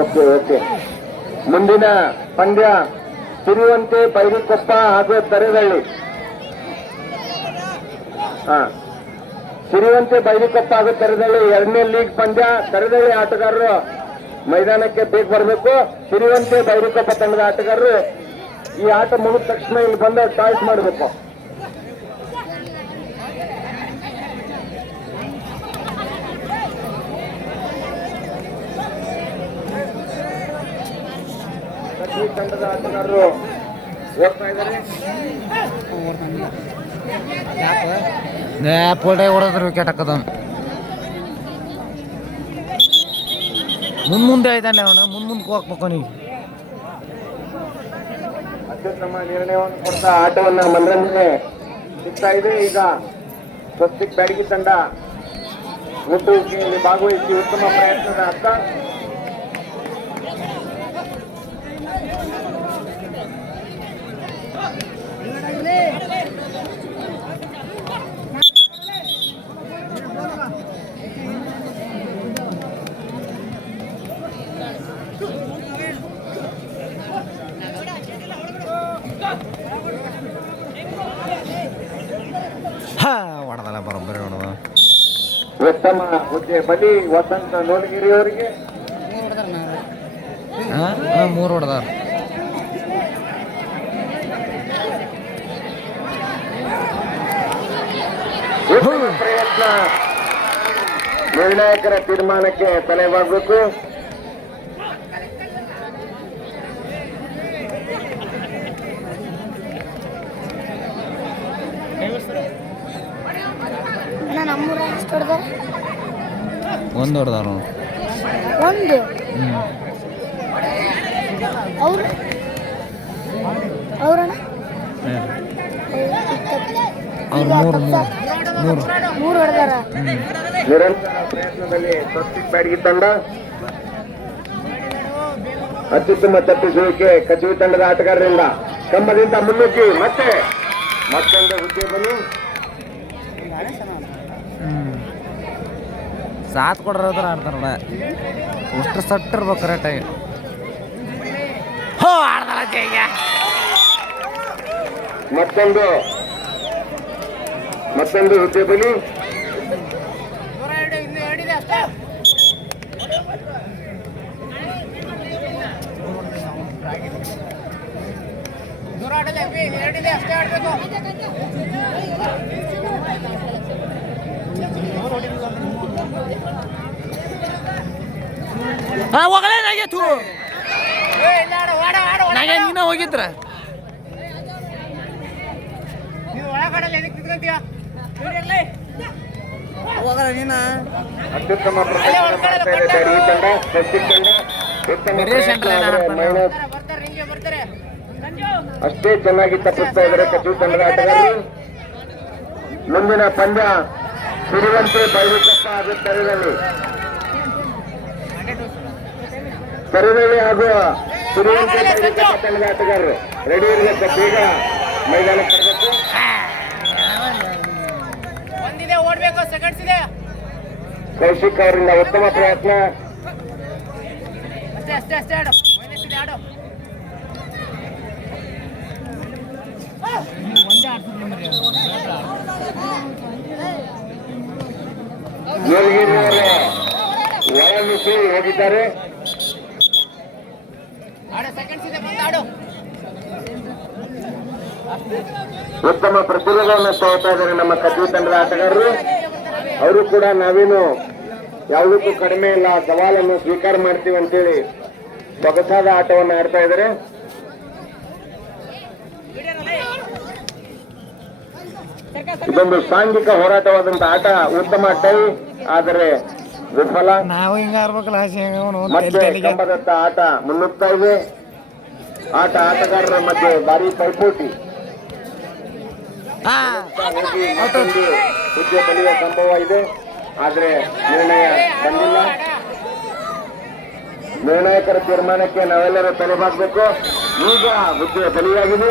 Okay okay. ಮುಂದಿನ ಪಂದ್ಯ ಸಿರಿವಂತೆ ಬೈರಿಕೊಪ್ಪ ಹಾಗೂ ತರೆದಳ್ಳಿ. ಸಿರಿವಂತೆ ಬೈರಿಕೊಪ್ಪ ಹಾಗೂ ತರೆದಳ್ಳಿ ಎರಡನೇ ಲೀಗ್ ಪಂದ್ಯ. ತರೆದಳ್ಳಿ ಆಟಗಾರರು ಮೈದಾನಕ್ಕೆ ಬೇಗ ಬರಬೇಕು. ಸಿರಿವಂತೆ ಬೈರಿಕೊಪ್ಪ ತಂಡದ ಆಟಗಾರರು ಈ ಆಟ ಮುಗಿದ ತಕ್ಷಣ ಇಲ್ಲಿ ಬಂದ ಟಾಯ್ಸ್ ಮಾಡಬೇಕು. ತಂಡದ ಆಟಗಾರರು ಹೋಗ್ತಾ ಇದ್ದಾರೆ. ಪೋಲ್ಟೆ ಹೊಡೆದ್ರು ವಿಕೆಟ್ ಹಾಕದ ಮುಂದೆ ಆಯ್ತಾನೆ ಅವನು ಮುಂದಕ್ಕೆ ಹೋಗ್ಬೇಕು ನೀವು. ಅತ್ಯುತ್ತಮ ನಿರ್ಣಯವನ್ನು ಕೊಡ್ತಾ ಆಟವನ್ನ ಮನರಂಜನೆ ಸಿಗ್ತಾ ಇದೆ. ಈಗ ಸ್ವಸ್ತಿಕ್ ಬ್ಯಾಡಗಿ ತಂಡ ಮುಟ್ಟುವಿಕೆಯಲ್ಲಿ ಭಾಗವಹಿಸಿ ಉತ್ತಮ ಪ್ರಯತ್ನದ ಅರ್ಥ. ಹೊಡೆದಲ್ಲ ಬರೋಬ್ಬರಿ ಹೊಡೆದ. ಉತ್ತಮ ಹುದ್ದೆ ಬಲಿ ವಸಂತ ನೋಡಗಿರಿ ಅವರಿಗೆ 3 ಹೊಡೆದಾರ. ಪ್ರಯತ್ನ ನಿರ್ಣಾಯಕರ ತೀರ್ಮಾನಕ್ಕೆ ತಲೆಬಾಗಬೇಕು. ಒಂದು ಹೊಡೆದಾರ ಒಂದು ಅವ್ರಣ್ಣ ಅವ್ರು ಮೂರು ಹೊಡೆದಾರ. ನಿರಂತರ ಪ್ರಯತ್ನದಲ್ಲಿ ಸ್ವಸ್ತಿಕ್ ಬ್ಯಾಡಗಿ ತಂಡ ಅತ್ಯುತ್ತಮ ತಪ್ಪಿಸುವಿಕೆ ಕಚೇರಿ ತಂಡದ ಆಟಗಾರರಿಂದ ಕಂಬದಿಂದ ಮುನ್ನುಗ್ಗಿ ಮತ್ತೆ ಮತ್ತೊಂದು ಹುದ್ದೆ ಬಲಿ. ಸಾತ್ ಕೊಡ್ರ ಆಡ್ತಾರ ಅಷ್ಟು ಸಟ್ ಇರ್ಬೇಕು ಕರೆಕ್ಟಾಗಿ. ಮತ್ತೊಂದು ಹುದ್ದೆ ಬಲಿ. ನೀನ ಹೋಗಿದ್ರ ಅತ್ಯುತ್ತಮ ಬ್ಯಾಡಗಿ ತಂಡ ಸ್ವಸ್ತಿಕ್ ತಂಡ ಉತ್ತಮ ಅಷ್ಟೇ ಚೆನ್ನಾಗಿ ತಪ್ಪಿಸ್ತಾ ಇದ್ದಾರೆ ಕಚೇರಿ ತಂಡದ ಆಟಗಾರರು. ಮುಂದಿನ ಪಂದ್ಯ ಸಿರಿವಂತೆ ಬೈರಿಕೊಪ್ಪ ಹಾಗೂ ತರೆದಳ್ಳಿ ಹಾಗೂ ಸಿರಿವಂತೆ ಬೈರಿಕೊಪ್ಪ ತಂಡದ ಆಟಗಾರರು ರೆಡಿ ಇರಬೇಕು. ಬೇಗ ಮೈದಾನಕ್ಕೆ ಬರಬೇಕು. ಕೌಶಿಕ್ ಅವರಿಂದ ಉತ್ತಮ ಪ್ರಯತ್ನ. ಯೋಗಿರಿಯವರು ಒಳಗಿಸಿ ಹೋಗಿದ್ದಾರೆ. ಉತ್ತಮ ಪ್ರತಿಭೆಗಳನ್ನು ತಗೋತಾ ಇದ್ದಾರೆ ನಮ್ಮ ಕಚೇರಿ ತಂಡದ ಆಟಗಾರರು. ಅವರು ಕೂಡ ನಾವೇನು ಯಾವುದಕ್ಕೂ ಕಡಿಮೆ ಇಲ್ಲ, ಸವಾಲನ್ನು ಸ್ವೀಕಾರ ಮಾಡ್ತೀವಿ ಅಂತೇಳಿ ಸೊಗಸಾದ ಆಟವನ್ನು ಆಡ್ತಾ ಇದ್ದಾರೆ. ಇದೊಂದು ಸಾಂಘಿಕ ಹೋರಾಟವಾದಂತ ಆಟ. ಉತ್ತಮ ಟೈ ಆದರೆ ವಿಫಲ. ನಾವು ಹಿಂಗ ಮತ್ತೆ ಕಂಬದತ್ತ ಆಟ ಮುನ್ನುಗ್ತಾ ಇದೆ. ಆಟಗಾರರ ಮಧ್ಯೆ ಭಾರಿ ಪೈಪೋಟಿ. ಹುದ್ದೆ ಬಲಿಯ ಸಂಭವ ಇದೆ, ಆದ್ರೆ ನಿರ್ಣಯ ಬಂದಿಲ್ಲ. ನಿರ್ಣಾಯಕರ ತೀರ್ಮಾನಕ್ಕೆ ನಾವೆಲ್ಲರೂ ತಲೆಬಾಗಬೇಕು. ಈಗ ಹುದ್ದೆ ಬಲಿಯಾಗಿದೆ.